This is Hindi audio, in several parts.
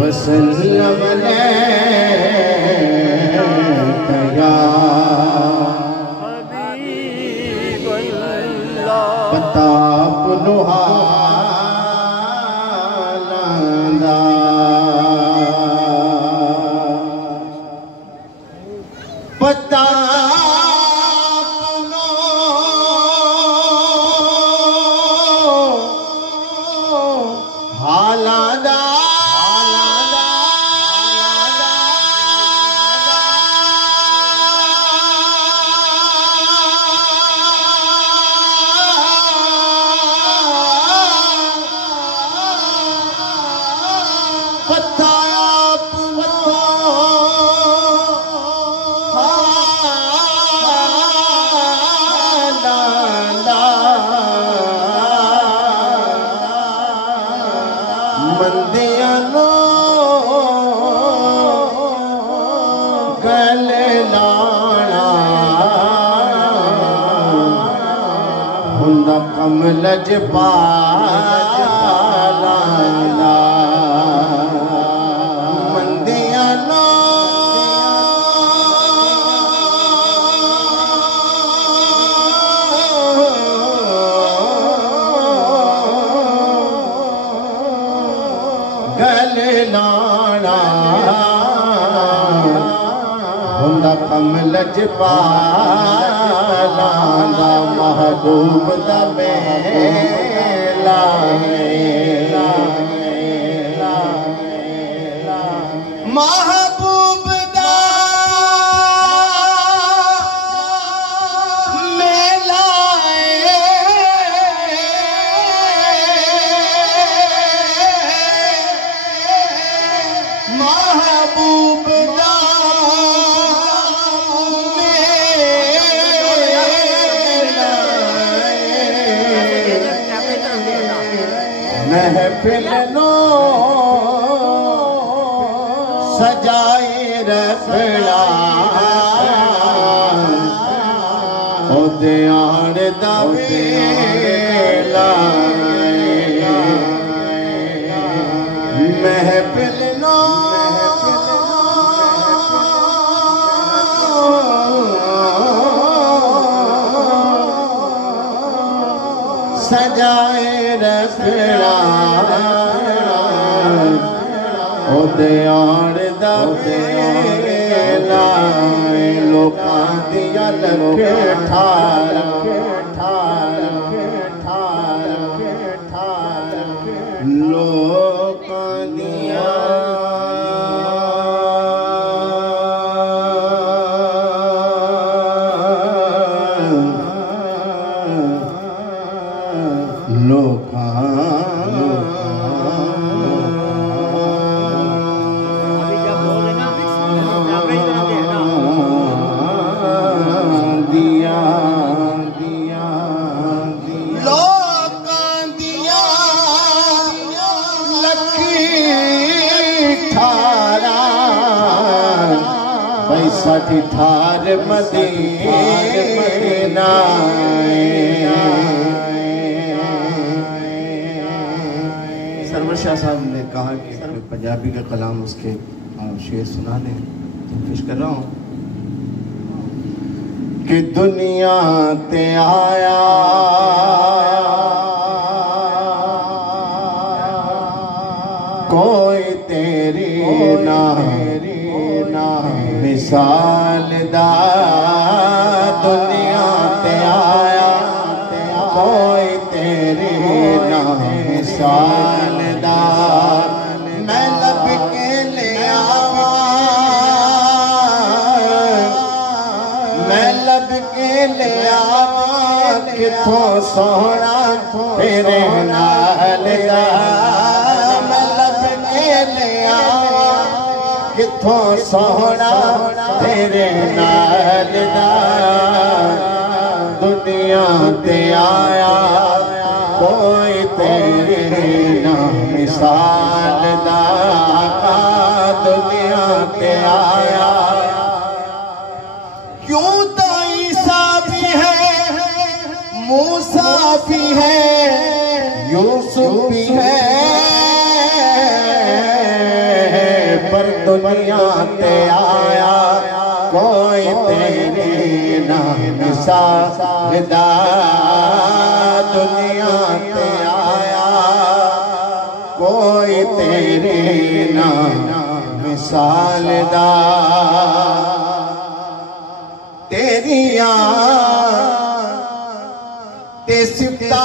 वसल्लम या हबीबल्लाह पता पुनुहालंदा पता हालादा मंदियानो गले लाना हुंदा कमल जपाला मंदियानो गले लाना हुंदा कमल जपाला महबूब दा मेला महबूब दा मेला महबूब दा महफिल नो सजाए रखना ओदे आड़ दा वेला महफिल नो सजाए रखना ओदे आड़ दा वेला लोकां दियां लखे ठारा लोकां दियां साथी थार मदीना सरवर शाह साहब ने कहा कि पंजाबी का कलाम उसके शेर सुना दें तो पेश कर रहा हूँ कि दुनिया ते आया कोई तेरी ना मिसाल दा दुनिया ते आया कोई तेरी ना मिसाल दा मैं लब के ले आवा मैं लब के ले आवा किथों सोहना तेरे नाल दा मैं लब के ले आवा किथों सोहना तेरे नाल दा दुनिया ते आया कोई तेरे ना मिसाल दा दुनिया ते आया क्यों तो ईसा भी है भी है, यूसुफ भी है, पर दुनिया ते आया कोई तेरे नाम सादा। दुनिया ते आया कोई तेरे नाम सादा। तेरिया ते सिफता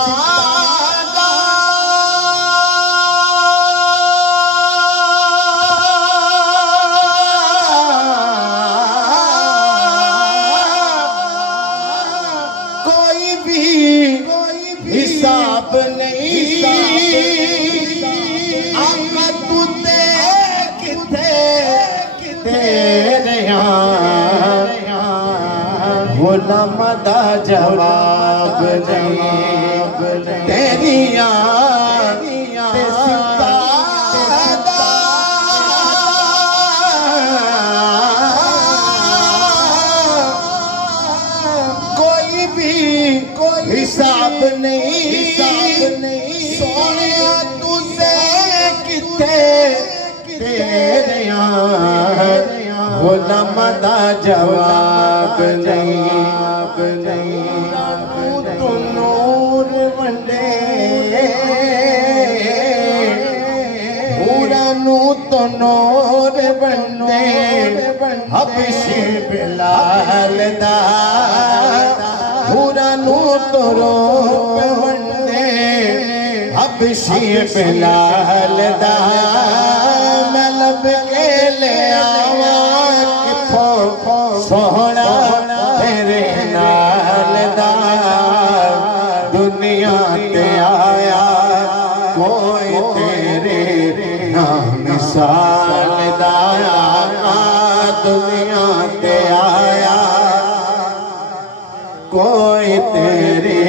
हिसाब नहीं। आका तू ते किथे तेरे गुलाम दा जवाब नहीं। तेरिया ते सिफता कोई भी हिसाब नहीं। सोने तुझे किथे तेरे गुलाम दा जवाब नहीं। तू नूर वंडे पूरा नू तो नूर वंडे हबशी बिलाल दा। पूरा नू तो रूप वंडे हबशी बिलाल दा। मैं लब के ले आवा किथों सोहना तेरे नाल दा। दुनिया ते आया कोई तेरे नाम साल दा। दुनिया ते आया कोई तेरे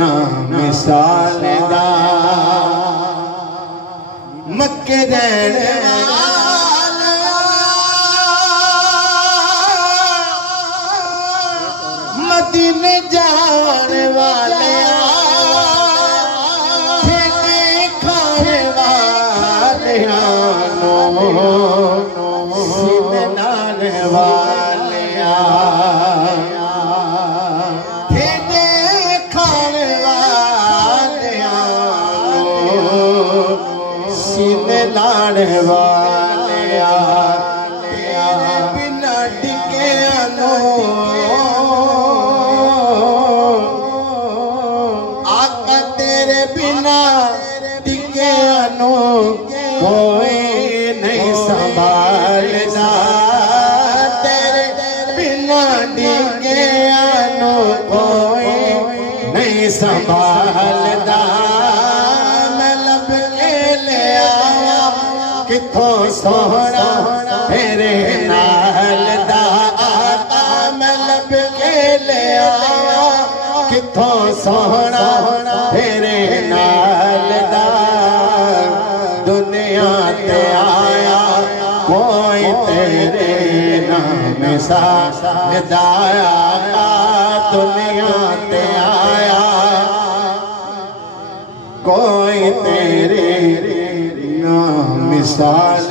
नाम साल दा। मक्के रहने मदीने जाने वाले खाने वाले सीने नाने वाले खाने वाले सीने लाने वाले बिना टिके आनो आका तेरे बिना टिके आनो कोई नहीं संभालना। तेरे बिना टिके आनो कोई नहीं संभालना। मैं लब के ले आया किथों सोहना तेरे नाल दा। मैं लब के ले आया किथों सोहना तेरे नाल दा। दुनिया ते आया कोई तेरे नाम सादा। दुनिया ते आया कोई तेरे नाम साल